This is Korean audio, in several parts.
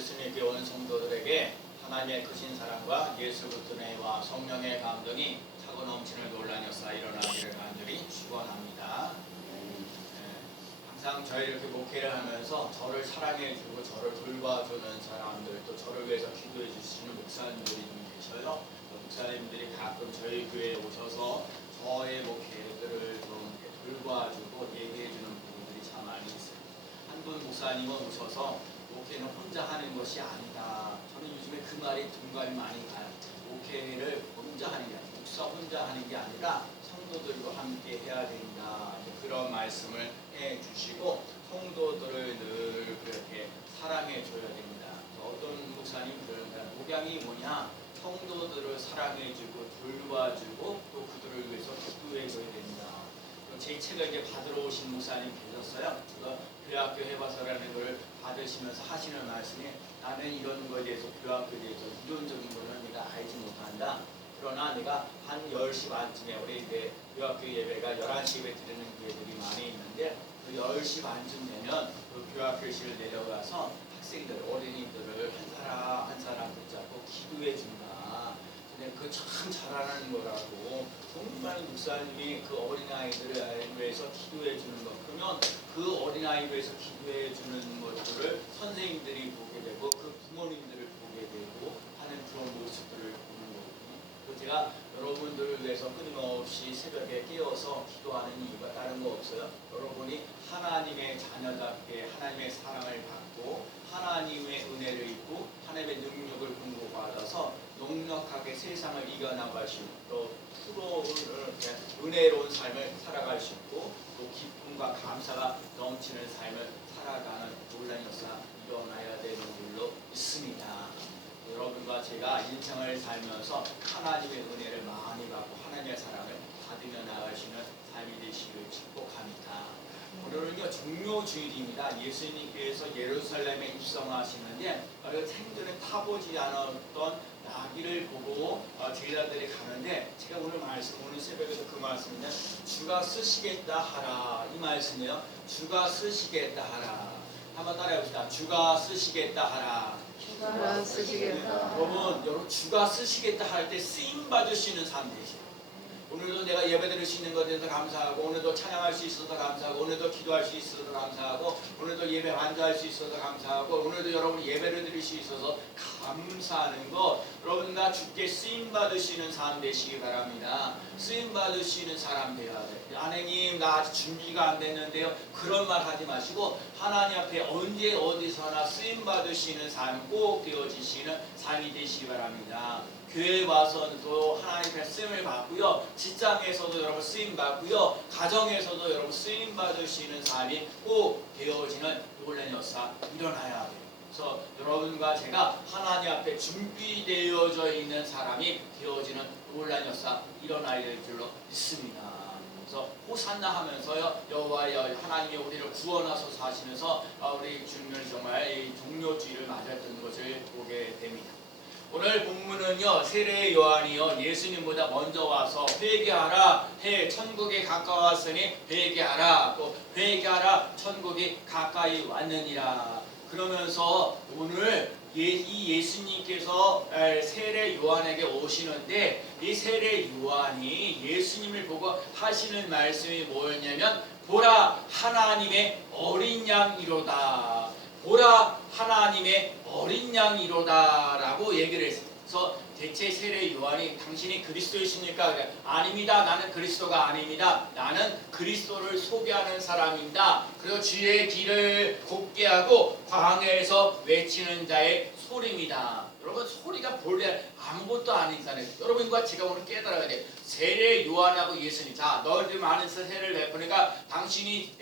예수님께 오는 성도들에게 하나님의 크신 사랑과 예수 그리스도의 은혜와 성령의 감동이 차고 넘치는 놀라운 역사 일어나기를 간절히 축원합니다. 항상 저희 이렇게 목회를 하면서 저를 사랑해주고 저를 돌봐주는 사람들, 또 저를 위해서 기도해 주시는 목사님들이 좀 계셔요. 목사님들이 가끔 저희 교회에 오셔서 저의 목회들을 좀 돌봐주고 얘기해주는 부분들이 참 많이 있어요. 한 분 목사님은 오셔서 목회는 혼자 하는 것이 아니다. 저는 요즘에 그 말이 동감이 많이 가요. 목회를 혼자 하는 게 아니라, 목사 혼자 하는 게 아니라 성도들과 함께 해야 된다. 그런 말씀을 해주시고 성도들을 늘 그렇게 사랑해줘야 됩니다. 어떤 목사님 그런가 목양이 뭐냐? 성도들을 사랑해주고 돌봐주고 또 그들을 위해서 기도해줘야 된다. 제 책을 이제 받으러 오신 목사님 계셨어요. 교회학교 해봐서라는 걸 받으시면서 하시는 말씀이 나는 이런 거에 대해서 교회학교에 대해서 이론적인 거는 내가 알지 못한다. 그러나 내가 한 10시 반쯤에 우리 이제 교회학교 예배가 11시 예배 드리는 교회들이 많이 있는데 그 10시 반쯤 되면 그 교회학교실을 내려가서 학생들, 어린이들을 한 사람 붙잡고 기도해 준다. 근데 그거 참 잘하는 거라고. 정말 목사님이 그 어린아이들을 위해서 기도해 주는 것, 그러면 그 어린아이를 위해서 기도해 주는 것들을 선생님들이 보게 되고 그 부모님들을 보게 되고 하는 그런 모습들을 보는 거거든요. 제가 여러분들을 위해서 끊임없이 새벽에 깨어서 기도하는 이유가 다른 거 없어요. 여러분이 하나님의 자녀답게 하나님의 사랑을 받고 하나님의 은혜를 입고 하나님의 능력을 공부받아서 넉넉하게 세상을 이겨나갈 수 있고 또 프로를 은혜로운 삶을 살아갈 수 있고 또 기쁨과 감사가 넘치는 삶을 살아가는 놀라운 역사 일어나야 되는 줄로 믿습니다. 여러분과 제가 인생을 살면서 하나님의 은혜를 많이 받고 하나님의 사랑을 받으며 나아갈 수 있는 삶이 되시길 축복합니다. 오늘은요 종료주일입니다. 예수님께서 예루살렘에 입성하시는데 생전에 타보지 않았던 나귀를 보고 제자들이 가는데 제가 오늘 새벽에도 그 말씀인데 주가 쓰시겠다 하라 이 말씀이에요. 주가 쓰시겠다 하라. 한번 따라해봅시다. 주가 쓰시겠다 하라. 주가 쓰시겠다. 여러분 주가 쓰시겠다 할 때 쓰임 받을 수 있는 삶 되세요. 오늘도 내가 예배 드릴 수 있는 것에 대해서 감사하고 오늘도 찬양할 수 있어서 감사하고 오늘도 기도할 수 있어서 감사하고 오늘도 예배 완주할 수 있어서 감사하고 오늘도 여러분이 예배를 드릴 수 있어서 감사하는 것 여러분 다 주께 쓰임 받으시는 삶 되시기 바랍니다. 쓰임 받으시는 사람 되어야 돼요. 하나님 나 아직 준비가 안 됐는데요. 그런 말 하지 마시고 하나님 앞에 언제 어디서나 쓰임 받으시는 삶 꼭 되어지시는 삶이 되시기 바랍니다. 교회에 와서도 하나님 앞에 쓰임을 받고요. 직장에서도 여러분 쓰임 받고요. 가정에서도 여러분 쓰임 받으시는 삶이 꼭 되어지는 놀라운 역사 일어나야 돼요. 그래서 여러분과 제가 하나님 앞에 준비되어져 있는 사람이 되어지는 놀라운 역사 일어나야 될 줄로 믿습니다. 그래서 호산나 하면서요 여호와여 하나님이 우리를 구원하소서 하시면서 우리 주님을 정말 이 종료주의를 맞았던 것을 보게 됩니다. 오늘 본문은요 세례 요한이요 예수님보다 먼저 와서 회개하라 해 천국이 가까웠으니 회개하라 또 회개하라 천국이 가까이 왔느니라. 그러면서 오늘 이 예수님께서 세례 요한에게 오시는데 이 세례 요한이 예수님을 보고 하시는 말씀이 뭐였냐면 보라 하나님의 어린 양이로다. 보라 하나님의 어린 양이로다 라고 얘기를 했어요. 그래서 대체 세례 요한이 당신이 그리스도이십니까? 그래. 아닙니다. 나는 그리스도가 아닙니다. 나는 그리스도를 소개하는 사람입니다. 그리고 주의 길을 곱게 하고 광야에서 외치는 자의 소리입니다. 여러분 소리가 본래 아무것도 아니잖아요. 여러분과 제가 오늘 깨달아야 돼요. 세례 요한하고 예수님 자 너희들 많은 세례를 베푸니까 당신이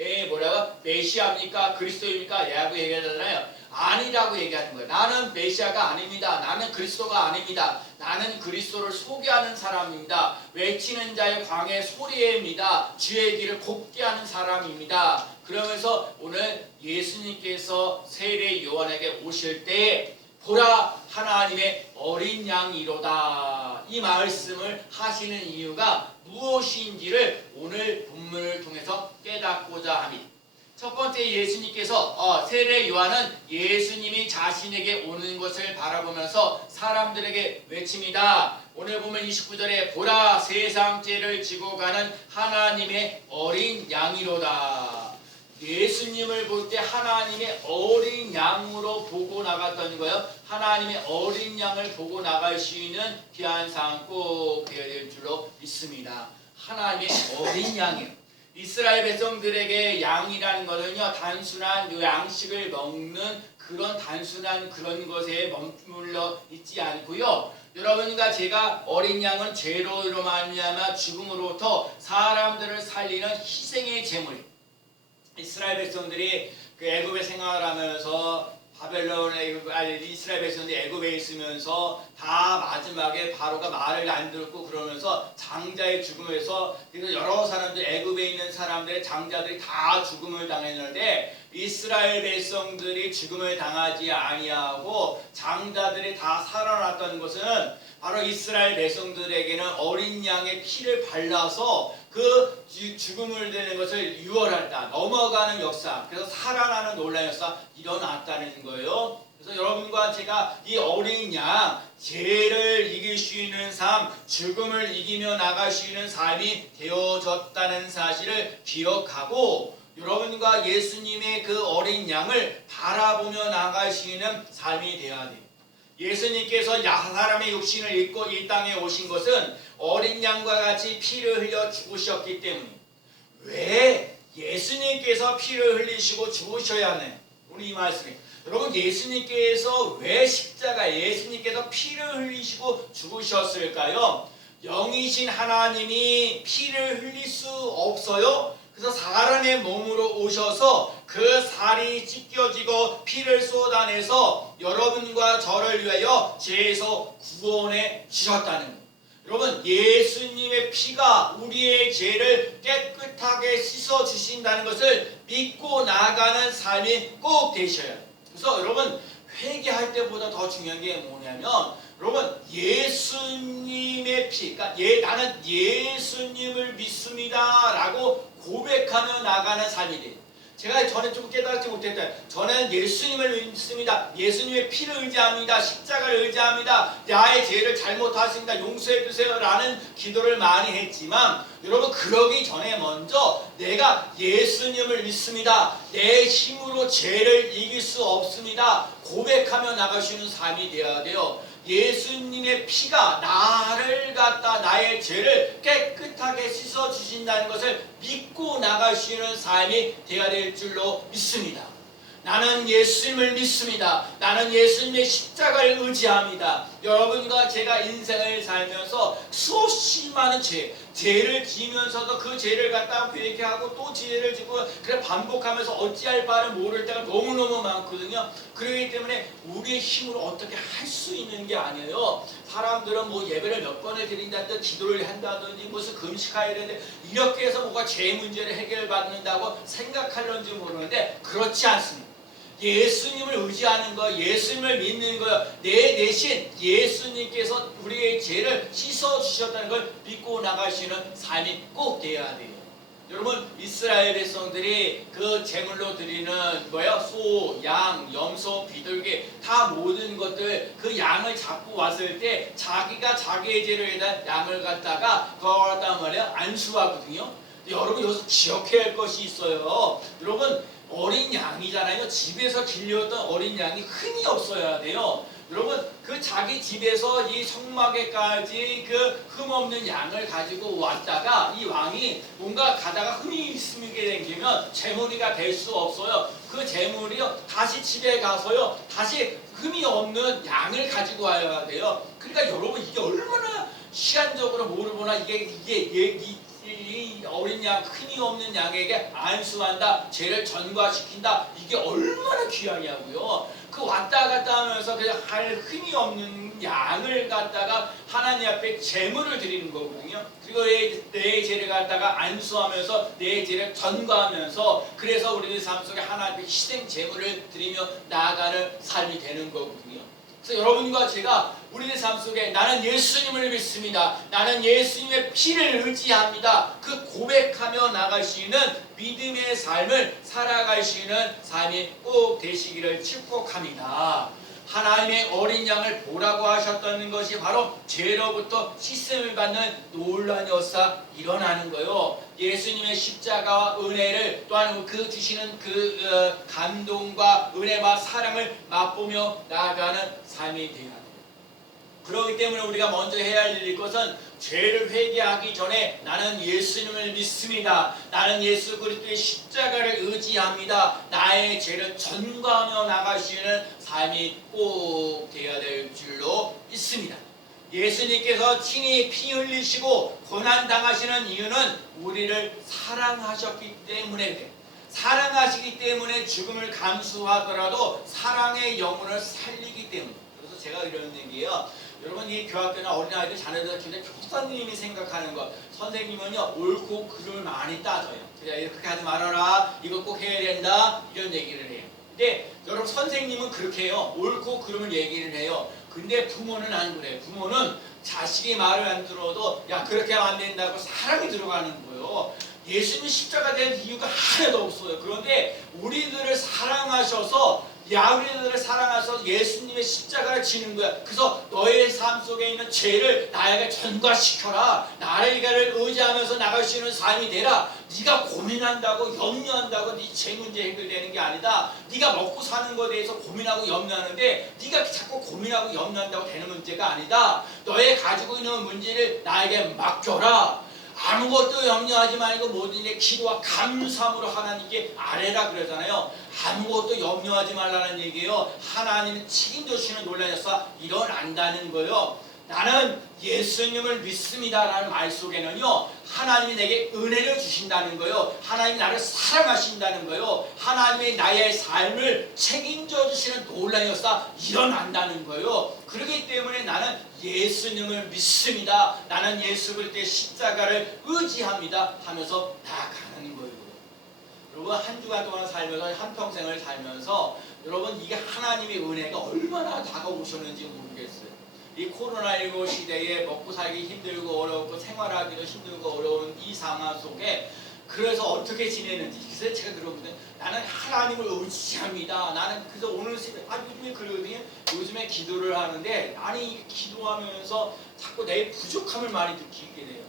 메시아입니까? 그리스도입니까? 야구 얘기하잖아요. 아니라고 얘기하는 거예요. 나는 메시아가 아닙니다. 나는 그리스도가 아닙니다. 나는 그리스도를 소개하는 사람입니다. 외치는 자의 광야의 소리입니다. 주의 길을 곱게 하는 사람입니다. 그러면서 오늘 예수님께서 세례 요한에게 오실 때 보라 하나님의 어린 양이로다 이 말씀을 하시는 이유가 무엇인지를 오늘 본문을 통해서 깨닫고자 합니다. 첫 번째 예수님께서 세례 요한은 예수님이 자신에게 오는 것을 바라보면서 사람들에게 외칩니다. 오늘 보면 29절에 보라 세상 죄를 지고 가는 하나님의 어린 양이로다. 예수님을 볼 때 하나님의 어린 양으로 보고 나갔던 거예요. 하나님의 어린 양을 보고 나갈 수 있는 귀한 삶 꼭 되어야 될 줄로 믿습니다. 하나님의 어린 양이에요. 이스라엘 백성들에게 양이라는 것은요, 단순한 양식을 먹는 그런 단순한 그런 것에 머물러 있지 않고요. 여러분과 제가 어린 양은 죄로 말미암아 죽음으로부터 사람들을 살리는 희생의 제물이에요. 이스라엘 백성들이 그 애굽에 생활을 하면서 이스라엘 백성들이 애굽에 있으면서 다 마지막에 바로가 말을 안 듣고 그러면서 장자의 죽음에서 여러 사람들 애굽에 있는 사람들의 장자들이 다 죽음을 당했는데 이스라엘 백성들이 죽음을 당하지 아니하고 장자들이 다 살아났던 것은 바로 이스라엘 백성들에게는 어린 양의 피를 발라서 그 죽음을 되는 것을 유월했다. 넘어가는 역사, 그래서 살아나는 놀라운 역사 일어났다는 거예요. 그래서 여러분과 제가 이 어린 양, 죄를 이길 수 있는 삶, 죽음을 이기며 나갈 수 있는 삶이 되어졌다는 사실을 기억하고 여러분과 예수님의 그 어린 양을 바라보며 나갈 수 있는 삶이 되어야 돼요. 예수님께서 사람의 육신을 입고 이 땅에 오신 것은 어린 양과 같이 피를 흘려 죽으셨기 때문에 왜 예수님께서 피를 흘리시고 죽으셔야 하나요? 우리 이 말씀에 여러분 예수님께서 왜 예수님께서 피를 흘리시고 죽으셨을까요? 영이신 하나님이 피를 흘릴 수 없어요. 그래서 사람의 몸으로 오셔서 그 살이 찢겨지고 피를 쏟아내서 여러분과 저를 위하여 죄에서 구원해 주셨다는 거예요. 여러분 예수님의 피가 우리의 죄를 깨끗하게 씻어 주신다는 것을 믿고 나가는 삶이 꼭 되셔야 해요. 그래서 여러분 회개할 때보다 더 중요한 게 뭐냐면 여러분 예수님의 피, 그러니까 나는 예수님을 믿습니다 라고 고백하며 나가는 삶이 돼요. 제가 전에 좀 깨닫지 못했다. 저는 예수님을 믿습니다. 예수님의 피를 의지합니다. 십자가를 의지합니다. 나의 죄를 잘못하십니다. 용서해 주세요 라는 기도를 많이 했지만 여러분 그러기 전에 먼저 내가 예수님을 믿습니다. 내 힘으로 죄를 이길 수 없습니다. 고백하며 나갈 수 있는 삶이 되어야 돼요. 예수님의 피가 나를 갖다 나의 죄를 깨끗하게 씻어 주신다는 것을 믿고 나갈 수 있는 삶이 되어야 될 줄로 믿습니다. 나는 예수님을 믿습니다. 나는 예수님의 십자가를 의지합니다. 여러분과 제가 인생을 살면서 수없이 많은 죄를 지면서도 그 죄를 갖다가 회개하고 또 죄를 짓고 그래 반복하면서 어찌할 바를 모를 때가 너무너무 많거든요. 그렇기 때문에 우리의 힘으로 어떻게 할 수 있는 게 아니에요. 사람들은 뭐 예배를 몇 번을 드린다든지 기도를 한다든지 무슨 금식해야 되는데 이렇게 해서 뭐가 죄 문제를 해결받는다고 생각하는지 모르는데 그렇지 않습니다. 예수님을 의지하는 거, 예수님을 믿는 거, 내 대신 예수님께서 우리의 죄를 씻어 주셨다는 걸 믿고 나갈 수 있는 삶이 꼭 되어야 돼요. 여러분 이스라엘 백성들이 그 제물로 드리는 소, 양, 염소, 비둘기 다 모든 것들 그 양을 잡고 왔을 때 자기가 자기의 죄를 위해 양을 갖다가 그거란 말이야 안수하거든요. 여러분 여기서 기억해야 할 것이 있어요. 여러분 어린 양이잖아요. 집에서 길렸던 어린 양이 흠이 없어야 돼요. 여러분 그 자기 집에서 이 성막에까지 그 흠 없는 양을 가지고 왔다가 이 왕이 뭔가 가다가 흠이 있으게 되면 제물이가 될 수 없어요. 그 제물이요 다시 집에 가서요 다시 흠이 없는 양을 가지고 와야 돼요. 그러니까 여러분 이게 얼마나 시간적으로 모르거나 이 어린 양, 흠이 없는 양에게 안수한다, 죄를 전과시킨다, 이게 얼마나 귀하냐고요. 그 왔다 갔다 하면서 그냥 할 흠이 없는 양을 갖다가 하나님 앞에 제물을 드리는 거거든요. 그리고 내 죄를 갖다가 안수하면서 내 죄를 전과하면서 그래서 우리들 삶 속에 하나님의 희생 제물을 드리며 나아가는 삶이 되는 거거든요. 그래서 여러분과 제가 우리의 삶 속에 나는 예수님을 믿습니다. 나는 예수님의 피를 의지합니다. 그 고백하며 나갈 수 있는 믿음의 삶을 살아갈 수 있는 삶이 꼭 되시기를 축복합니다. 하나님의 어린 양을 보라고 하셨다는 것이 바로 죄로부터 씻음을 받는 놀라운 역사 일어나는 거요. 예수님의 십자가와 은혜를 또한 그 주시는 그 감동과 은혜와 사랑을 맛보며 나아가는 삶이 되어야 합니다. 그렇기 때문에 우리가 먼저 해야 할 것은 죄를 회개하기 전에 나는 예수님을 믿습니다. 나는 예수 그리스도의 십자가를 의지합니다. 나의 죄를 전가하며 나갈 수 있는 삶이 꼭 되어야 될 줄로 믿습니다. 예수님께서 친히 피 흘리시고 고난당하시는 이유는 우리를 사랑하셨기 때문에 사랑하시기 때문에 죽음을 감수하더라도 사랑의 영혼을 살리기 때문에. 그래서 제가 이런 얘기예요. 여러분 이 교학교나 어린아이들 자녀들 근데 교사님이 생각하는 것 선생님은요 옳고 그름을 많이 따져요. 그냥 이렇게 하지 말아라 이거 꼭 해야 된다 이런 얘기를 해요. 근데 여러분 선생님은 그렇게 해요. 옳고 그름을 얘기를 해요. 근데 부모는 안 그래요. 부모는 자식이 말을 안 들어도 야 그렇게 하면 안 된다고 사랑이 들어가는 거예요. 예수님이 십자가 된 이유가 하나도 없어요. 그런데 우리들을 사랑하셔서 우리들을 사랑하셔서 예수님의 십자가를 지는 거야. 그래서 너의 삶 속에 있는 죄를 나에게 전가시켜라. 나를 의지하면서 나갈 수 있는 삶이 되라. 네가 고민한다고 염려한다고 네 죄 문제 해결되는 게 아니다. 네가 먹고 사는 것에 대해서 고민하고 염려하는데 네가 자꾸 고민하고 염려한다고 되는 문제가 아니다. 너의 가지고 있는 문제를 나에게 맡겨라. 아무것도 염려하지 말고 모든 일에 기도와 감사함으로 하나님께 아뢰라 그러잖아요. 아무것도 염려하지 말라는 얘기예요. 하나님은 책임져주시는 놀라운 역사 일어난다는 거예요. 나는 예수님을 믿습니다라는 말 속에는요 하나님이 내게 은혜를 주신다는 거예요. 하나님이 나를 사랑하신다는 거예요. 하나님이 나의 삶을 책임져 주시는 놀라운 역사 일어난다는 거예요. 그렇기 때문에 나는 예수님을 믿습니다. 나는 예수 그리스도의 십자가를 의지합니다 하면서 나아가는 거예요. 여러분 한 주간 동안 살면서 한평생을 살면서 여러분 이게 하나님의 은혜가 얼마나 다가오셨는지 모르겠어요. 이 코로나19 시대에 먹고 살기 힘들고 어렵고 생활하기도 힘들고 어려운 이 상황 속에 그래서 어떻게 지내는지 그래서 제가 그러거든요. 나는 하나님을 의지합니다. 나는 그래서 오늘 요즘에 그러거든요. 요즘에 기도를 하는데 아니 기도하면서 자꾸 내 부족함을 많이 느끼게 돼요.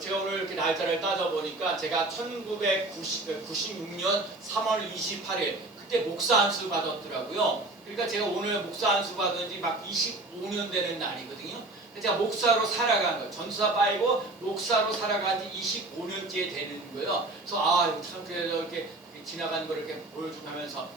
제가 오늘 이렇게 날짜를 따져보니까 제가 1996년 3월 28일 그때 목사 안수 받았더라고요. 그러니까 제가 오늘 목사 안수 받은 지 막 25년 되는 날이거든요. 제가 목사로 살아간 거예요. 전수사 빠이고 목사로 살아간 지 25년째 되는 거예요. 그래서 참 그래서 이렇게 지나가는 걸 이렇게 보여주고 하면서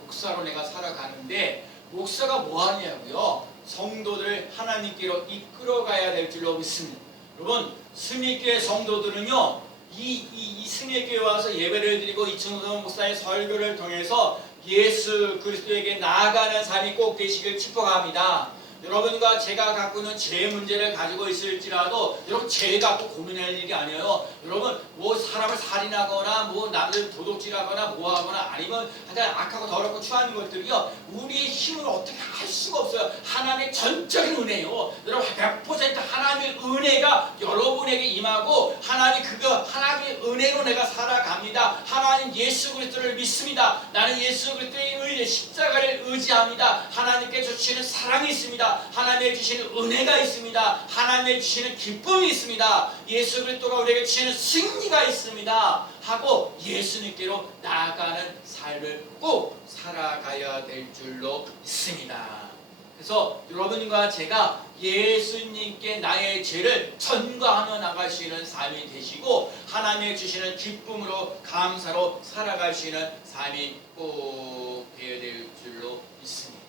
목사로 내가 살아가는데 목사가 뭐 하냐고요? 성도들을 하나님께로 이끌어가야 될 줄로 믿습니다. 여러분 승리교회 성도들은요 이 승리교회 와서 예배를 드리고 이충성 목사의 설교를 통해서 예수 그리스도에게 나아가는 삶이 꼭 되시길 축복합니다. 여러분과 제가 갖고 있는 죄 문제를 가지고 있을지라도 여러분 죄 갖고 고민할 일이 아니에요. 여러분 뭐 사람을 살인하거나 뭐 남들 도둑질하거나 뭐 하거나 아니면 하여튼 악하고 더럽고 추하는 것들이요 우리의 힘으로 어떻게 할 수가 없어요. 하나님의 전적인 은혜요. 여러분 100% 하나님의 은혜가 여러분에게 임하고 하나님의 은혜로 내가 살아갑니다. 하나님 예수 그리스도를 믿습니다. 나는 예수 그리스도의 십자가를 의지합니다. 하나님께 주시는 사랑이 있습니다. 하나님의 주시는 은혜가 있습니다. 하나님의 주시는 기쁨이 있습니다. 예수 그리스도가 우리에게 주시는 승리가 있습니다. 하고 예수님께로 나아가는 삶을 꼭 살아가야 될 줄로 믿습니다. 그래서 여러분과 제가 예수님께 나의 죄를 전가하며 나갈 수 있는 삶이 되시고 하나님의 주시는 기쁨으로 감사로 살아갈 수 있는 삶이 꼭 되어야 될 줄로 믿습니다.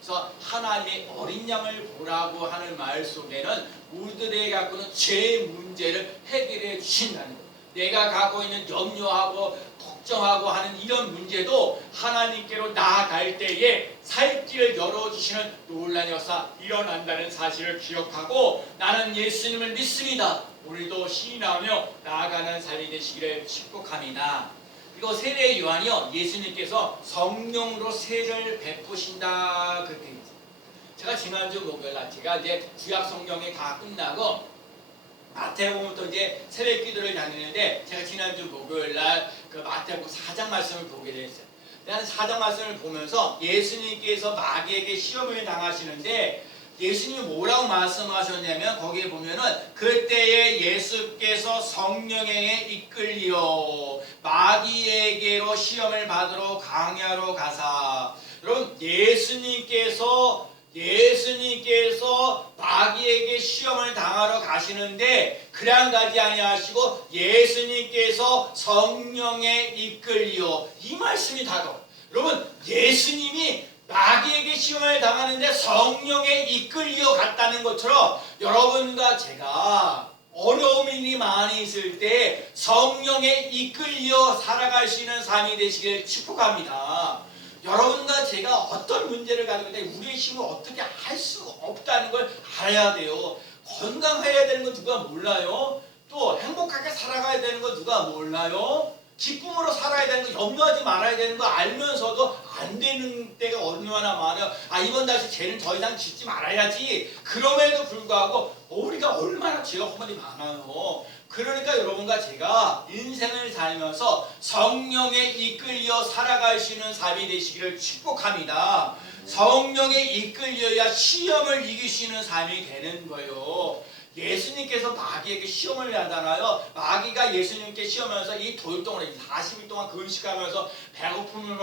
그래서 하나님의 어린 양을 보라고 하는 말 속에는 우리들에게 갖고 있는 죄 문제를 해결해 주신다는 것. 내가 갖고 있는 염려하고 걱정하고 하는 이런 문제도 하나님께로 나아갈 때에 살 길을 열어주시는 놀라운 역사 일어난다는 사실을 기억하고 나는 예수님을 믿습니다. 우리도 시인하며 나아가는 삶이 되시기를 축복합니다. 그리고 세례 요한이요 예수님께서 성령으로 세를 베푸신다 그렇게 제가 지난주 목요일 날 제가 이제 구약 성경이 다 끝나고 마태복음부터 이제 새벽 기도를 다니는데 제가 지난주 목요일 날 그 마태복음 4장 말씀을 보게 됐어요. 나는 4장 말씀을 보면서 예수님께서 마귀에게 시험을 당하시는데 예수님이 뭐라고 말씀하셨냐면 거기에 보면은 그때에 예수께서 성령에 이끌려 마귀에게로 시험을 받으러 광야로 가사. 여러분 예수님께서 마귀에게 시험을 당하러 가시는데 그냥 가지 아니하시고 예수님께서 성령에 이끌려 이 말씀이 다가와요. 여러분 예수님이 마귀에게 시험을 당하는데 성령에 이끌려 갔다는 것처럼 여러분과 제가 어려운 일이 많이 있을 때 성령에 이끌려 살아갈 수 있는 삶이 되시길 축복합니다. 여러분과 제가 어떤 문제를 가지고 있는데 우리의 힘을 어떻게 할 수 없다는 걸 알아야 돼요. 건강해야 되는 거 누가 몰라요? 또 행복하게 살아가야 되는 거 누가 몰라요? 기쁨으로 살아야 되는 거, 염려하지 말아야 되는 거 알면서도 안 되는 때가 얼마나 많아요. 이번 다시 죄는 더 이상 짓지 말아야지. 그럼에도 불구하고 우리가 얼마나 죄가 허물이 많아요. 그러니까 여러분과 제가 인생을 살면서 성령에 이끌려 살아갈 수 있는 삶이 되시기를 축복합니다. 성령에 이끌려야 시험을 이길 수 있는 삶이 되는 거예요. 예수님께서 마귀에게 시험을 하잖아요. 마귀가 예수님께 시험하면서 이 돌덩어리 40일 동안 금식하면서 배고픔을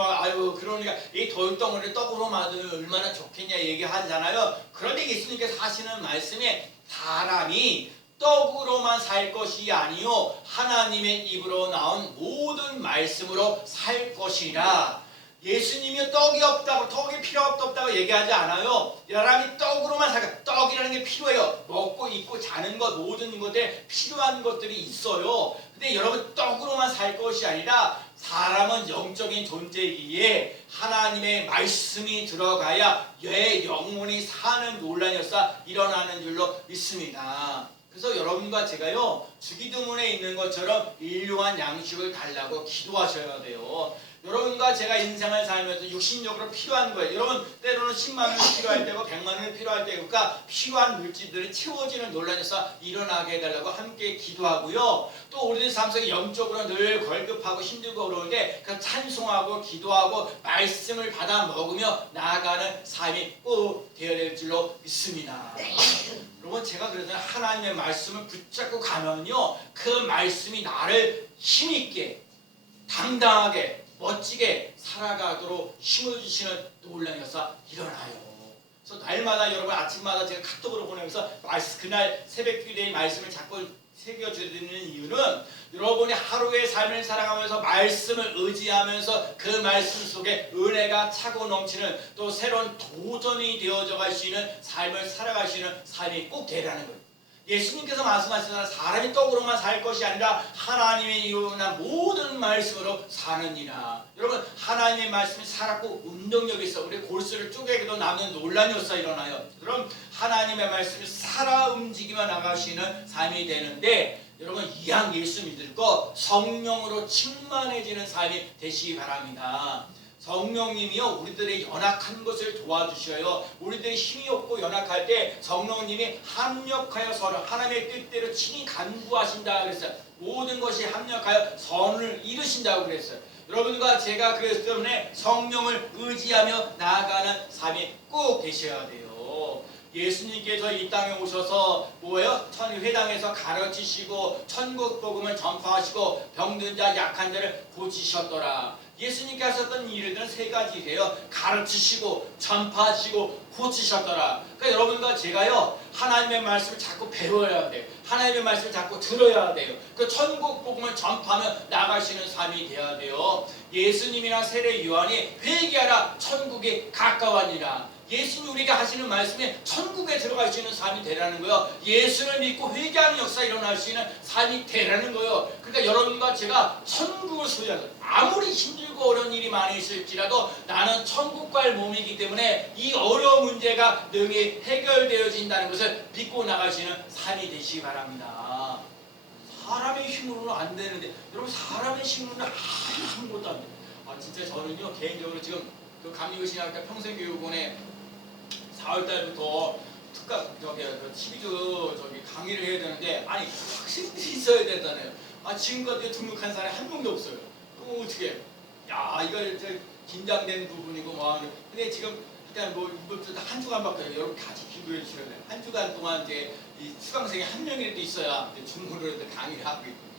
그러니까 이 돌덩어리를 떡으로 만들면 얼마나 좋겠냐 얘기하잖아요. 그런데 예수님께서 하시는 말씀이 사람이 떡으로만 살 것이 아니요 하나님의 입으로 나온 모든 말씀으로 살 것이라. 예수님이 떡이 없다고 떡이 필요 없다고 얘기하지 않아요. 사람이 떡으로만 살까. 떡이라는 게 필요해요. 먹고 입고 자는 것 모든 것에 필요한 것들이 있어요. 근데 여러분 떡으로만 살 것이 아니라 사람은 영적인 존재이기에 하나님의 말씀이 들어가야 내 영혼이 사는 논란이 일어나는 줄로 믿습니다. 그래서 여러분과 제가요 주기도문에 있는 것처럼 일용한 양식을 달라고 기도하셔야 돼요. 여러분과 제가 인생을 살면서 육신적으로 필요한 거예요. 여러분 때로는 10만 원이 필요할 때고 100만 원이 필요할 때니까 필요한 물질들이 채워지는 논란이 일어나게 해달라고 함께 기도하고요. 또 우리들 삶 속에 영적으로 늘 걸급하고 힘들고 어려운데 그 찬송하고 기도하고 말씀을 받아 먹으며 나아가는 삶이 꼭 되어야 될 줄로 믿습니다. 여러분 제가 그래서 하나님의 말씀을 붙잡고 가면요 그 말씀이 나를 힘있게 당당하게 멋지게 살아가도록 힘을 주시는 놀라운 역사 일어나요. 그래서 날마다 여러분 아침마다 제가 카톡으로 보내면서 그날 새벽 기도의 말씀을 자꾸 새겨주는 이유는 여러분이 하루의 삶을 살아가면서 말씀을 의지하면서 그 말씀 속에 은혜가 차고 넘치는 또 새로운 도전이 되어져 갈 수 있는 삶을 살아갈 수 있는 삶이 꼭 되라는 거예요. 예수님께서 말씀하시잖아요. 사람이 떡으로만 살 것이 아니라 하나님의 이름으로 모든 말씀으로 사느니라. 여러분 하나님의 말씀이 살았고 운동력이 있어. 우리 골수를 쪼개기도 남는 논란이 일어나요. 그럼 하나님의 말씀이 살아 움직이며 나가시는 삶이 되는데 여러분 이왕 예수 믿고 성령으로 충만해지는 삶이 되시기 바랍니다. 성령님이요 우리들의 연약한 것을 도와주셔요. 우리들이 힘이 없고 연약할 때 성령님이 합력하여 서로 하나님의 뜻대로 친히 간구하신다 그랬어요. 모든 것이 합력하여 선을 이루신다고 그랬어요. 여러분과 제가 그랬기 때문에 성령을 의지하며 나아가는 삶이 꼭 되셔야 돼요. 예수님께서 이 땅에 오셔서 회당에서 가르치시고 천국 복음을 전파하시고 병든 자 약한 자를 고치셨더라. 예수님께 하셨던 일들은 세 가지예요. 가르치시고 전파하시고 고치셨더라. 그러니까 여러분과 제가요 하나님의 말씀을 자꾸 배워야 돼요. 하나님의 말씀을 자꾸 들어야 돼요. 그 천국 복음을 전파하며 나가시는 삶이 되어야 돼요. 예수님이나 세례 요한이 회개하라 천국이 가까워하니라. 예수님 우리에게 하시는 말씀이 천국에 들어갈 수 있는 삶이 되라는 거예요. 예수를 믿고 회개하는 역사가 일어날 수 있는 삶이 되라는 거예요. 그러니까 여러분과 제가 천국을 소유하는 아무리 힘들고 어려운 일이 많이 있을지라도 나는 천국 갈 몸이기 때문에 이 어려운 문제가 능히 해결되어진다는 것을 믿고 나가시는 삶이 되시기 바랍니다. 사람의 힘으로는 안 되는데 여러분 사람의 힘으로는 아무것도 안 돼요. 진짜 저는요 개인적으로 지금 그 감리교신학교 평생교육원에 4월 달부터 특강 저기 TV도 저기 강의를 해야 되는데 아니 학생들이 있어야 되잖아요. 아 지금까지 등록한 사람이 한 명도 없어요. 그럼 어떻게? 야 이거 이제 긴장된 부분이고 뭐 하는. 근데 지금 일단 뭐 이것도 한 주간밖에 여러분 같이 기도해 주셔야 돼요. 한 주간 동안 이제 이 수강생이 한 명이라도 있어야 중문으로 강의를 하고 있거든요.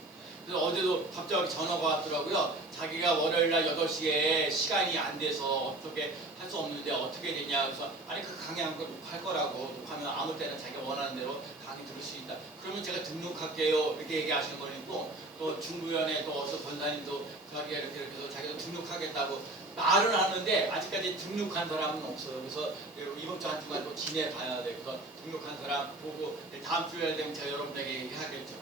그래서 어제도 갑자기 전화가 왔더라고요. 자기가 월요일날 8시에 시간이 안 돼서 어떻게 할 수 없는데 어떻게 되냐. 그래서 아니 그 강의 한 거 녹화할 거라고. 녹화하면 아무 때나 자기가 원하는 대로 강의 들을 수 있다. 그러면 제가 등록할게요. 이렇게 얘기하시는 거 있고 또 중부위원회 또 어서 권사님도 자기가 이렇게 해서 자기도 등록하겠다고 말은 하는데 아직까지 등록한 사람은 없어요. 그래서 이번 주 한 주간 또 지내봐야 돼. 그래서 등록한 사람 보고 다음 주에 되면 제가 여러분에게 얘기하겠죠.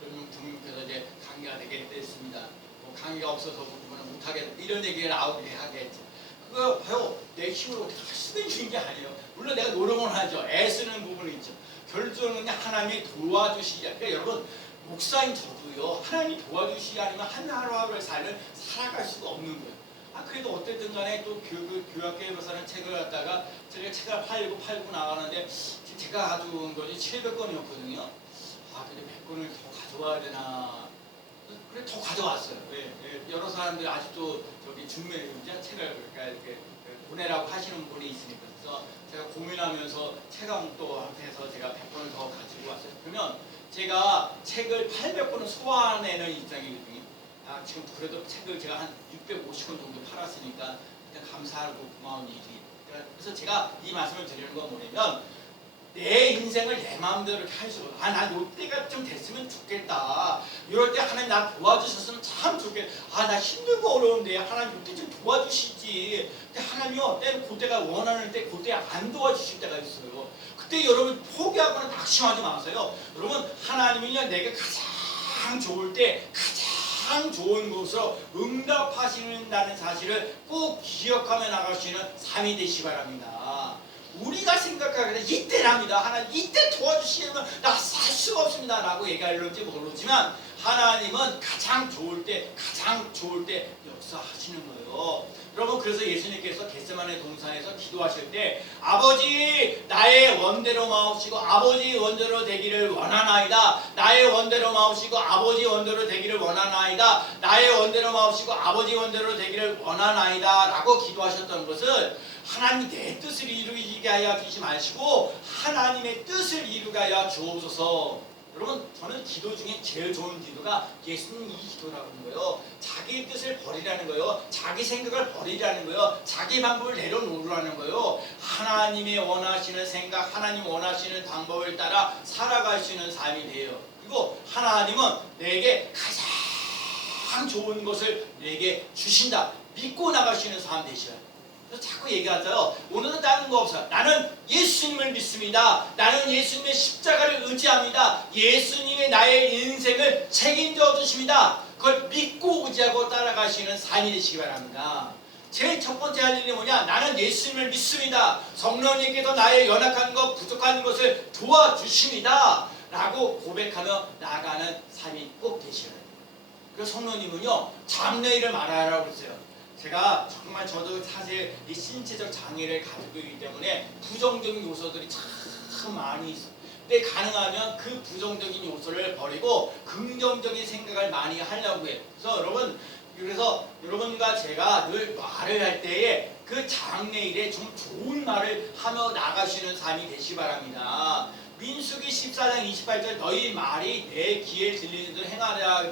그러면 등록해서 이제 강의가 되게 됐습니다. 뭐 강의가 없어서 그러면 못하겠다. 이런 얘기를 나오게 하겠죠. 그거 봐요. 내 힘으로 어떻게 할 수도 있는 게 아니에요. 물론 내가 노력은 하죠. 애쓰는 부분이 있죠. 결정은 하나님이 도와주시지. 그러니까 여러분 목사인 저도요. 하나님이 도와주시지 않으면 하루하루의 삶을 살아갈 수가 없는 거예요. 아 그래도 어쨌든 간에 또 교학계에서는 책을 갖다가 제가 책을 팔고 나가는데 제가 가져온 것이 700권이었거든요. 아 근데 100권을 더 가져와야 되나. 그래 더 가져왔어요. 여러 사람들이 아직도 저기 중매자 책을 그러니까 이렇게 보내라고 하시는 분이 있으니까. 그래서 제가 고민하면서 책왕도 앞에서 제가 100권을 더 가지고 왔어요. 그러면 제가 책을 800권을 소화해내는 입장이거든요. 아, 지금 그래도 책을 제가 한 650권 정도 팔았으니까 그냥 감사하고 고마운 일이. 그래서 제가 이 말씀을 드리는 건 뭐냐면 내 인생을 내 마음대로 이렇게 할 수. 난 이때가 좀 됐으면 좋겠다. 이럴 때 하나님 나 도와주셨으면 참 좋겠다. 나 힘들고 어려운데 하나님 이때 좀 도와주시지. 근데 하나님이요 때는 그때가 원하는 때 그때 안 도와주실 때가 있어요. 그때 여러분 포기하거나 낙심하지 마세요. 여러분 하나님이요 내가 가장 좋을 때 가장 좋은 곳으로 응답하시는다는 사실을 꼭 기억하며 나갈 수 있는 삶이 되시기 바랍니다. 우리가 생각하기에는 이때랍니다. 하나님 이때 도와주시면 나 살 수가 없습니다 라고 얘기할런지 모르지만 하나님은 가장 좋을 때 역사하시는 거예요. 여러분 그래서 예수님께서 겟세마네 동산에서 기도하실 때 아버지 나의 원대로 마옵시고 아버지 원대로 되기를 원하나이다. 나의 원대로 마옵시고 아버지 원대로 되기를 원하나이다. 나의 원대로 마옵시고 아버지 원대로 되기를 원하나이다 라고 기도하셨던 것은 하나님 내 뜻을 이루게 하여 주지 마시고 하나님의 뜻을 이루게 하여 주옵소서. 여러분 저는 기도 중에 제일 좋은 기도가 예수님 이 기도라고 하는 거예요. 자기 뜻을 버리라는 거예요. 자기 생각을 버리라는 거예요. 자기 방법을 내려놓으라는 거예요. 하나님의 원하시는 생각, 하나님 원하시는 방법을 따라 살아갈 수 있는 삶이 돼요. 그리고 하나님은 내게 가장 좋은 것을 내게 주신다. 믿고 나갈 수 있는 삶 되셔요. 자꾸 얘기하잖아요. 오늘은 다른 거 없어요. 나는 예수님을 믿습니다. 나는 예수님의 십자가를 의지합니다. 예수님의 나의 인생을 책임져 주십니다. 그걸 믿고 의지하고 따라가시는 삶이 되시기 바랍니다. 제일 첫 번째 할 일이 뭐냐? 나는 예수님을 믿습니다. 성령님께서 나의 연약한 것, 부족한 것을 도와주십니다. 라고 고백하며 나아가는 삶이 꼭 되셔야 돼요. 그래서 성령님은요 잡내일을 말하라고 그랬어요. 제가 정말 저도 사실 이 신체적 장애를 가지고 있기 때문에 부정적인 요소들이 참 많이 있어요. 근데 가능하면 그 부정적인 요소를 버리고 긍정적인 생각을 많이 하려고 해요. 그래서 여러분과 제가 늘 말을 할 때에 그 장래일에 좀 좋은 말을 하며 나가시는 삶이 되시기 바랍니다. 민수기 14장 28절 너희 말이 내 귀에 들리는 대로 행하라.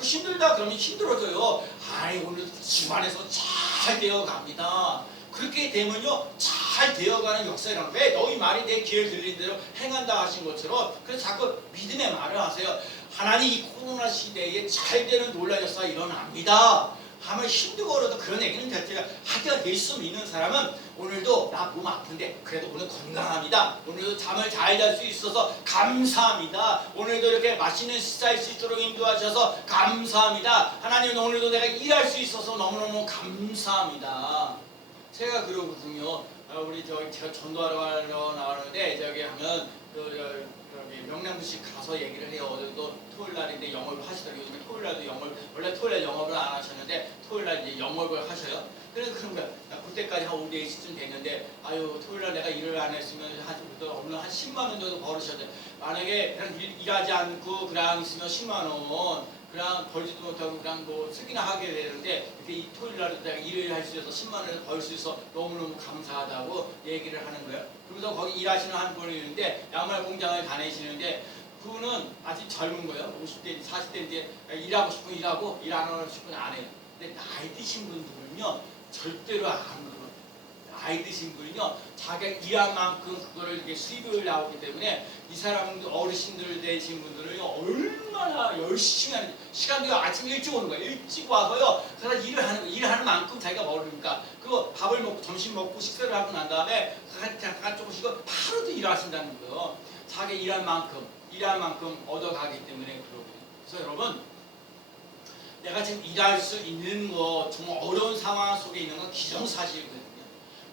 힘들다 그러면 힘들어져요. 아니 오늘 집안에서 잘 되어갑니다. 그렇게 되면요 잘 되어가는 역사라는 왜 너희 말이 내 귀에 들리는 대로 행한다 하신 것처럼 그래서 자꾸 믿음의 말을 하세요. 하나님 이 코로나 시대에 잘 되는 놀라운 역사가 일어납니다. 하면 힘들고 어려도 그런 얘기는 자체가 하여튼 예수 믿는 사람은 오늘도 나 몸 아픈데 그래도 오늘 건강합니다. 오늘도 잠을 잘 잘 수 있어서 감사합니다. 오늘도 이렇게 맛있는 식사할 수 있도록 인도하셔서 감사합니다. 하나님 오늘도 내가 일할 수 있어서 너무너무 감사합니다. 제가 그러거든요. 제가 전도하러 나가는데 저기 하면 명랑부시 가서 얘기를 해요. 오늘도 토요일 날인데 영업을 하시더라고요. 요즘에 토요일 날도 원래 토요일 날 영업을 안 하셨는데 토요일 날 이제 영업을 하셔요. 그래서 그런 거야. 그때까지 한 오후 4시쯤 됐는데 아유 토요일날 내가 일을 안 했으면 오늘 한 10만 원 정도 벌으셔야 돼. 만약에 그냥 일하지 않고 그냥 있으면 10만 원 그냥 벌지도 못하고 그냥 뭐 쓰기나 하게 되는데 이렇게 이 토요일날도 내가 일을 할 수 있어서 10만 원을 벌 수 있어 너무너무 감사하다고 얘기를 하는 거예요. 그러면서 거기 일하시는 한 분이 있는데 양말 공장을 다니시는데 그분은 아직 젊은 거예요. 50대, 40대인데 일하고 싶으면 일하고 일 안 하고 싶으면 안 해요. 근데 나이 드신 분들은요 절대로 안 그래요. 나이 드신 분은요 자기가 일한 만큼 그거를 이렇게 수입을 나오기 때문에 이 사람들 어르신들 되신 분들은요 얼마나 열심히 하는 시간도 아침 일찍 오는 거예요. 일찍 와서요 그래서 일을 하는 거예요. 일하는 만큼 자기가 모르니까 그거 밥을 먹고 점심 먹고 식사를 하고 난 다음에 잠깐 조금 쉬고 바로 또 일하신다는 거예요. 자기 일한 만큼 얻어가기 때문에 그러고. 그래서 여러분 내가 지금 일할 수 있는 거 정말 어려운 상황 속에 있는 건 기정사실이거든요.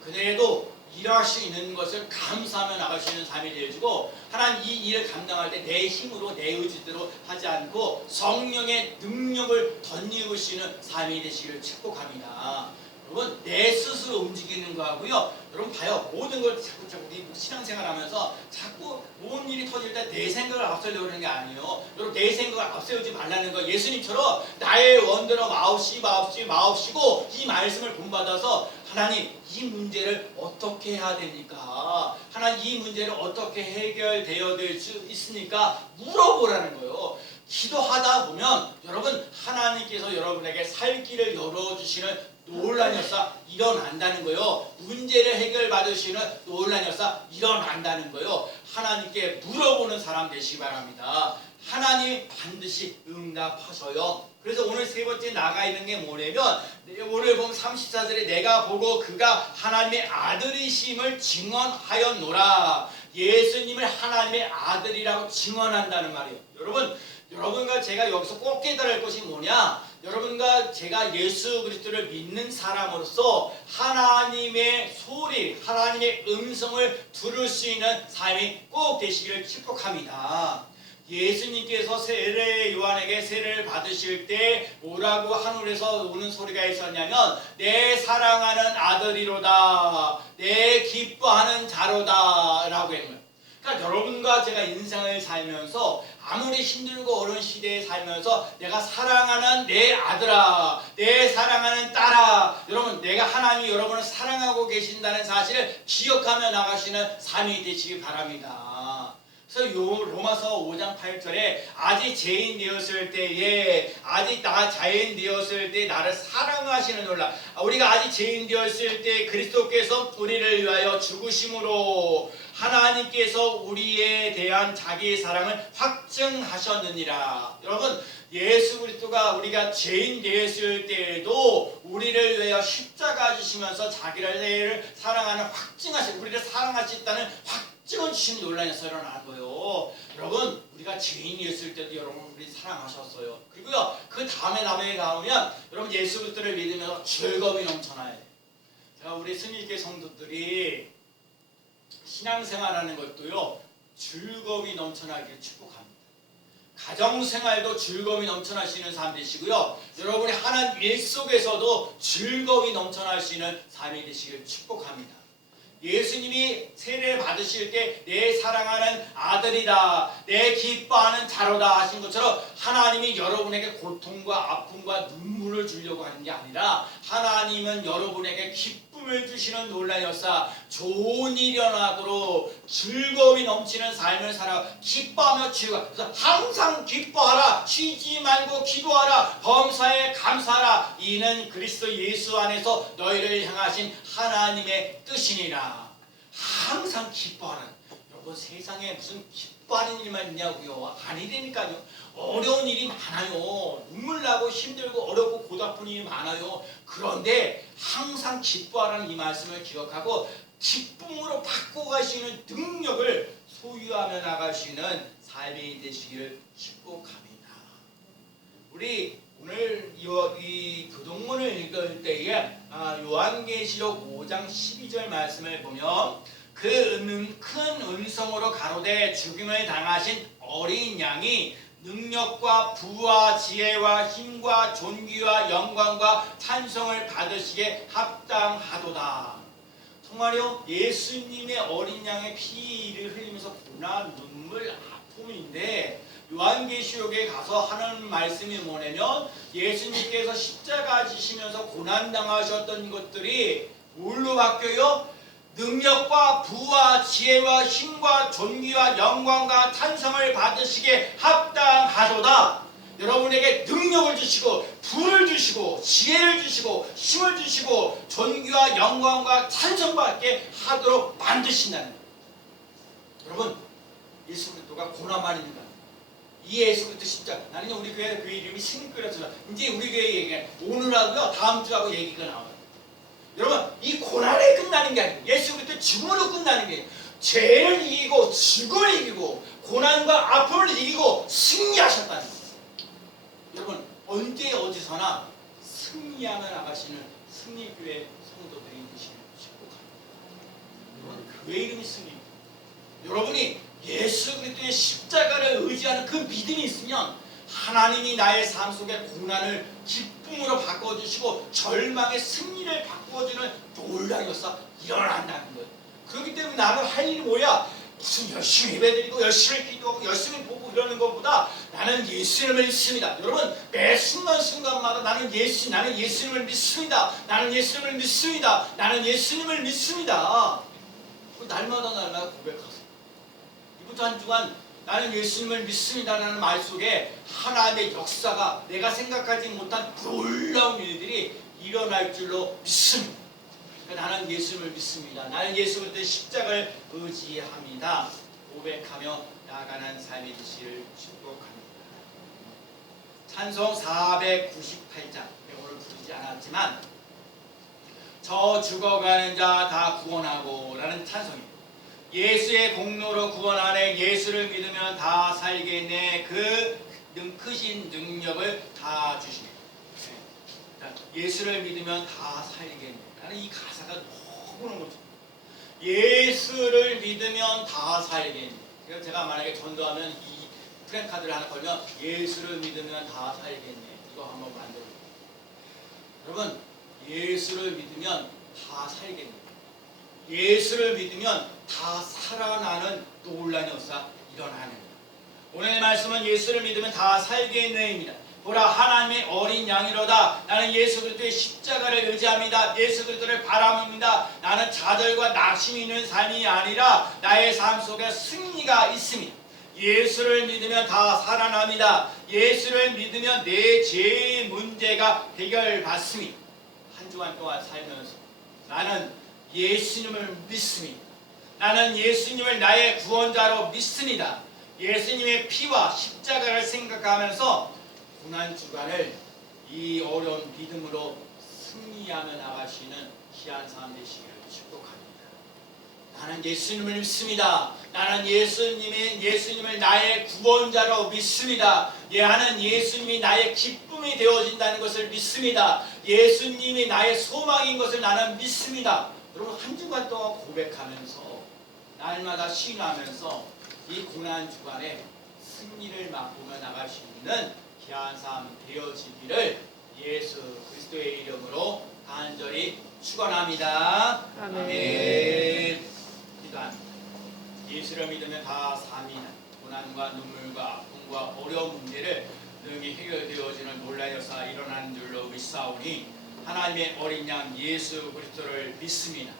그래도 일할 수 있는 것을 감사하며 나갈 수 있는 삶이 되어지고 하나님 이 일을 감당할 때 내 힘으로 내 의지대로 하지 않고 성령의 능력을 덧입을 수 있는 삶이 되시기를 축복합니다. 여러분 내 스스로 움직이는 거하고요. 여러분 봐요. 모든 걸 자꾸 우리 신앙생활 하면서 자꾸 뭔 일이 터질 때 내 생각을 앞세우려고 하는 게 아니에요. 여러분 내 생각을 앞세우지 말라는 거. 예수님처럼 나의 원대로 마옵시고 이 말씀을 본받아서 하나님 이 문제를 어떻게 해야 됩니까? 하나님 이 문제를 어떻게 해결되어야 될 수 있습니까? 물어보라는 거예요. 기도하다 보면 여러분 하나님께서 여러분에게 살 길을 열어주시는 놀란 역사 일어난다는 거예요. 문제를 해결받으시는 놀란 역사 일어난다는 거예요. 하나님께 물어보는 사람 되시기 바랍니다. 하나님 반드시 응답하셔요. 그래서 오늘 세 번째 나가 있는 게 뭐냐면 오늘 보면 34절에 내가 보고 그가 하나님의 아들이심을 증언하였노라. 예수님을 하나님의 아들이라고 증언한다는 말이에요. 여러분과 제가 여기서 꼭 깨달을 것이 뭐냐? 여러분과 제가 예수 그리스도를 믿는 사람으로서 하나님의 소리, 하나님의 음성을 들을 수 있는 삶이 꼭 되시기를 축복합니다. 예수님께서 요한에게 세례를 받으실 때 뭐라고 하늘에서 오는 소리가 있었냐면 내 사랑하는 아들이로다, 내 기뻐하는 자로다 라고 했는 거예요. 그러니까 여러분과 제가 인생을 살면서 아무리 힘들고 어려운 시대에 살면서 내가 사랑하는 내 아들아, 내 사랑하는 딸아, 여러분 내가 하나님이 여러분을 사랑하고 계신다는 사실을 기억하며 나가시는 삶이 되시기 바랍니다. 그래서 로마서 5장 8절에 아직 죄인 되었을 때에 자인 되었을 때 나를 사랑하시는 놀라. 우리가 아직 죄인 되었을 때 그리스도께서 우리를 위하여 죽으심으로 하나님께서 우리에 대한 자기의 사랑을 확증하셨느니라. 여러분 예수 그리스도가 우리가 죄인 되었을 때에도 우리를 위하여 십자가 지시면서 자기를 사랑하는 우리를 사랑하셨다는 확증을 주시는 놀라운 역사가 일어나는 거예요. 여러분 우리가 죄인이었을 때도 여러분 우리 사랑하셨어요. 그리고요 그 다음에 가면 여러분 예수 그리스도를 믿으면서 즐거움이 넘쳐나요. 제가 우리 승리교회 성도들이 신앙생활하는 것도요 즐거움이 넘쳐나기를 축복합니다. 가정생활도 즐거움이 넘쳐나시는 삶 되시고요. 여러분이 하나님 일 속에서도 즐거움이 넘쳐날 수 있는 삶이 되시길 축복합니다. 예수님이 세례를 받으실 때 내 사랑하는 아들이다, 내 기뻐하는 자로다 하신 것처럼 하나님이 여러분에게 고통과 아픔과 눈물을 주려고 하는 게 아니라 하나님은 여러분에게 기쁨을 주시는 놀라운 역사, 좋은 일이 일어나도록 즐거움이 넘치는 삶을 살아 기뻐하며 즐거워. 그래서 항상 기뻐하라, 쉬지 말고 기도하라, 범사에 감사하라. 이는 그리스도 예수 안에서 너희를 향하신 하나님의 뜻이니라. 항상 기뻐하는. 여러분 세상에 무슨 기뻐하는 일만 있냐고요? 아니라니까요. 어려운 일이 많아요. 눈물 나고 힘들고 어렵고 고달픈 일이 많아요. 그런데 항상 기뻐하라는 이 말씀을 기억하고 기쁨으로 바꿔 가시는 능력을 소유하며 나갈 수 있는 삶이 되시기를 축복합니다. 우리 오늘 이 교동문을 읽을 때에 요한계시록 5장 12절 말씀을 보면 큰 음성으로 가로되 죽임을 당하신 어린 양이 능력과 부와 지혜와 힘과 존귀와 영광과 찬송을 받으시기에 합당하도다. 정말요, 예수님의 어린 양의 피를 흘리면서 고난, 눈물, 아픔인데 요한계시록에 가서 하는 말씀이 뭐냐면 예수님께서 십자가 지시면서 고난당하셨던 것들이 뭘로 바뀌어요? 능력과 부와 지혜와 힘과 존귀와 영광과 찬송을 받으시기에 합당하도다. 여러분에게 능력을 주시고 부를 주시고 지혜를 주시고 힘을 주시고 존귀와 영광과 찬송받게 하도록 만드신다는 거예요. 여러분, 예수 그리스도가 고난만 있는가? 이 예수 그리스도 십자가. 나는 우리 교회 그 이름이 승급이라서 이제 우리 교회 얘기해. 오늘하고요 다음 주하고 얘기가 나와요. 여러분, 이 고난에 끝나는 게 아니에요. 예수 그리스도 죽음으로 끝나는 게 아니에요. 죄를 이기고 죽음을 이기고 고난과 아픔을 이기고 승리하셨다는 거예요. 여러분, 언제 어디서나 승리하며 나가시는 승리교회 성도들이 되시는 축복합니다. 여러분, 교회 이름이 승리. 여러분이 예수 그리스도의 십자가를 의지하는 그 믿음이 있으면 하나님이 나의 삶 속에 고난을 기쁨으로 바꿔주시고 절망의 승리를 바꿔주는 놀라운 역사 일어난다는 거예요. 그렇기 때문에 나는 할 일이 뭐야? 무슨 열심히 예배드리고 열심히 기도하고 열심히 보고 이러는 것보다 나는 예수님을 믿습니다. 여러분, 매 순간순간마다 나는 예수님을 믿습니다. 나는 예수님을 믿습니다. 나는 예수님을 믿습니다. 날마다 고백하세요. 이부터 한 주간 나는 예수님을 믿습니다라는 말 속에 하나님의 역사가 내가 생각하지 못한 놀라운 일들이 일어날 줄로 믿습니다. 그러니까 나는 예수님을 믿습니다. 나는 예수 그리스도의 십자가를 의지합니다. 고백하며 나아가는 삶이 되시기를 축복합니다. 찬송 498장, 오늘 부르지 않았지만 저 죽어가는 자 다 구원하고 라는 찬송입니다. 예수의 공로로 구원하네. 예수를 믿으면 다 살겠네. 그 크신 능력을 다 주십니다. 예수를 믿으면 다 살겠네. 나는 이 가사가 너무너무 좋아요. 예수를 믿으면 다 살겠네. 그래서 제가 만약에 전도하면 이 프랜카드를 하나 걸면 예수를 믿으면 다 살겠네. 이거 한번 만들어요. 여러분, 예수를 믿으면 다 살겠네. 예수를 믿으면 다 살아나는 놀라운 역사 일어나는 거예요. 오늘의 말씀은 예수를 믿으면 다 살겠네입니다. 보라, 하나님의 어린 양이로다. 나는 예수 그리스도의 십자가를 의지합니다. 예수 그리스도를 바라봅니다. 나는 좌절과 낙심이 있는 삶이 아니라 나의 삶 속에 승리가 있습니다. 예수를 믿으면 다 살아납니다. 예수를 믿으면 내 죄의 문제가 해결받습니다. 한 주간 동안 살면서 나는 예수님을 믿습니다. 나는 예수님을 나의 구원자로 믿습니다. 예수님의 피와 십자가를 생각하면서 고난주간을 이 어려운 믿음으로 승리하며 나가시는 귀한 삶 되시기를 축복합니다. 나는 예수님을 믿습니다. 나는 예수님을 나의 구원자로 믿습니다. 나는 예수님이 나의 기쁨이 되어진다는 것을 믿습니다. 예수님이 나의 소망인 것을 나는 믿습니다. 여러분, 한 주간 동안 고백하면서 날마다 시인하면서 이 고난주간에 승리를 맛보며 나갈 수 있는 귀한 삶 되어지기를 예수 그리스도의 이름으로 간절히 축원합니다. 아멘. 기도합니다. 예수를 믿으면 다 삽니다. 고난과 눈물과 아픔과 어려운 문제를 능히 해결되어지는 놀라운 역사가 일어나는 줄로 믿사오니 하나님의 어린 양 예수 그리스도를 믿습니다.